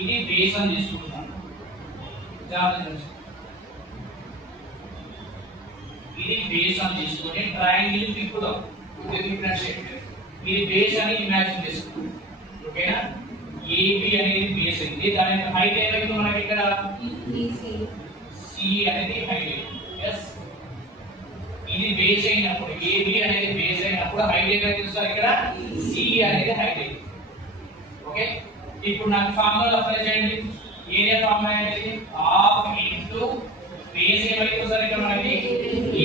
ఇది బేస్ అని తీసుకుంటున్నాను. ఇది బేస్ అని తీసుకొని ట్రయాంగిల్ తిప్పుదాం. ఇది బేస్ అని ఇమాజిన్ చేసుకుంటాం. ఓకేనా? AB అనేది బేస్ అయింది. దాని యొక్క హైట్ ఏమైంది మనకి ఇక్కడ C అనేది హైట్. yes ఇది బేస్ అయినప్పుడు AB అనేది బేస్ అయినప్పుడు హైట్ ఏమైంది సార్ ఇక్కడ C అనేది హైట్ అయింది. ఓకే, ఇప్పుడు నాకు ఫార్ములా అప్లై చేయండి. ఏరియా ఫార్ములా ఏంటి? హాఫ్ ఇంటూ బేస్ ఏమైంది సార్ ఇక్కడ మనకి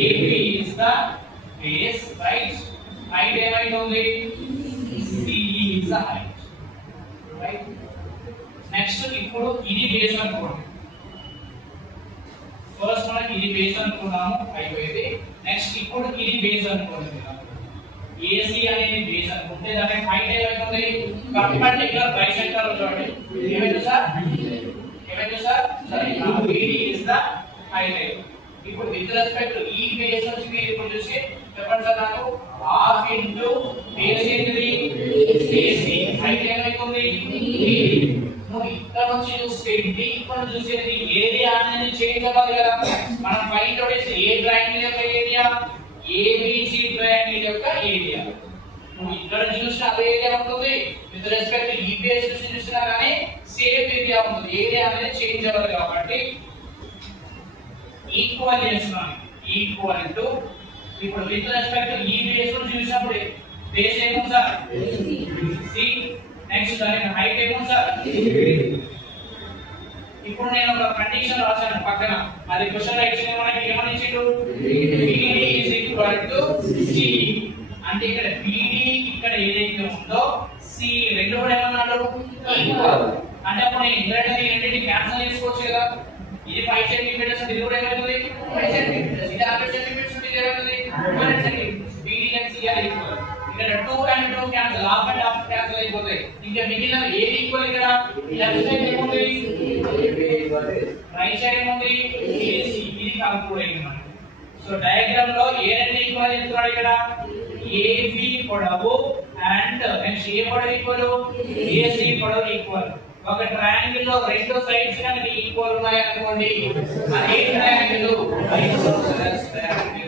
AB is the base, right? Height ఏమైంది? CE is the height. Right. Next ఇప్పుడు ఇది బేస్ అనుకోండి. ఫస్ట్ మనకి ఇది బేస్ అనుకున్నాము, అయిపోయింది. నెక్స్ట్ ఇప్పుడు ఇది బేస్ అనుకోండి. AC అనేది బేస్ అనుకుంటే దాని హైట్ ఏమైతుంది? పర్పెండిక్యులర్ బైసెక్టర్ చూడండి. ఏమైంది సార్? సరే, BD is the height. ఇప్పుడు విత్ రెస్పెక్ట్ ఈ బేస్ నుంచి మీరు ఇప్పుడు చూసి చెప్పండి సార్ నాకు. హాఫ్ ఇంటూ బేస్ ఏంటిది? AC. హైట్ ఏమైతుంది? నువ్వు ఇక్కడ నుంచి చూస్తే ఇక్కడ నుంచి చూసేది ఏరియా అనేది చేంజ్ అవ్వాలి కదా. మనం ఫైండ్ అవుట్ చేసే ఏ ట్రయాంగిల్ యొక్క ఏరియా? ABC ట్రయాంగిల్ యొక్క ఏరియా. నువ్వు ఇక్కడ చూసినా అదే ఏరియా ఉంటుంది. విత్ రెస్పెక్ట్ ఈ బేస్ నుంచి చూసినా కానీ సేమ్ ఏరియా ఉంటుంది. ఏరియా అనేది చేంజ్ అవ్వాలి కాబట్టి ఈక్వల్ చేస్తున్నాను. ఈక్వల్ టు ఇప్పుడు విత్ రెస్పెక్ట్ ఈ బేస్ ను చూసినప్పుడు బేస్ ఏముంది సార్? C. నెక్స్ట్ దాని హైట్ ఏముంది సార్? ఇప్పుడు నేను ఒక కండిషన్ రాశాను పక్కన. అది క్వశ్చన్ రైట్ మనకి ఏమని ఇచ్చిండు? BD is equal to C. అంటే ఇక్కడ BD ఇక్కడ ఏదైతే ఉందో C రెండు కూడా ఏమన్నాడు? ఈక్వల్. అంటే అప్పుడు నేను ఇండైరెక్ట్ గా రెండింటిని క్యాన్సిల్ చేసుకోవచ్చు కదా. ఇది 5 సెంటీమీటర్స్, ఇది కూడా ఏమవుతుంది? 5 సెంటీమీటర్స్. ఇది 100 సెంటీమీటర్స్, ఇది ఏమవుతుంది? 100 centimetres. BD and C are equal. ఇక్కడ 2 and 2 cancel, half and half cancel అయిపోతాయి. ఇంకా మిగిలిన ఏది ఈక్వల్? ఇక్కడ లెఫ్ట్ సైడ్ ఏముంది? రైట్ సైడ్ ఏముంది? AC. ఇది కనుక్కోవాలి అన్నమాట. సో డయాగ్రామ్ లో ఏ రెండు ఈక్వల్ చేస్తున్నాడు ఇక్కడ? AB పొడవు అండ్ నెక్స్ట్ ఏ పొడవు ఈక్వల్? AC పొడవు ఈక్వల్. ఒక ట్రయాంగిల్ లో రెండు సైడ్స్ కనుక ఈక్వల్ ఉన్నాయి అనుకోండి, అది ఏ ట్రయాంగిల్? Isosceles triangle.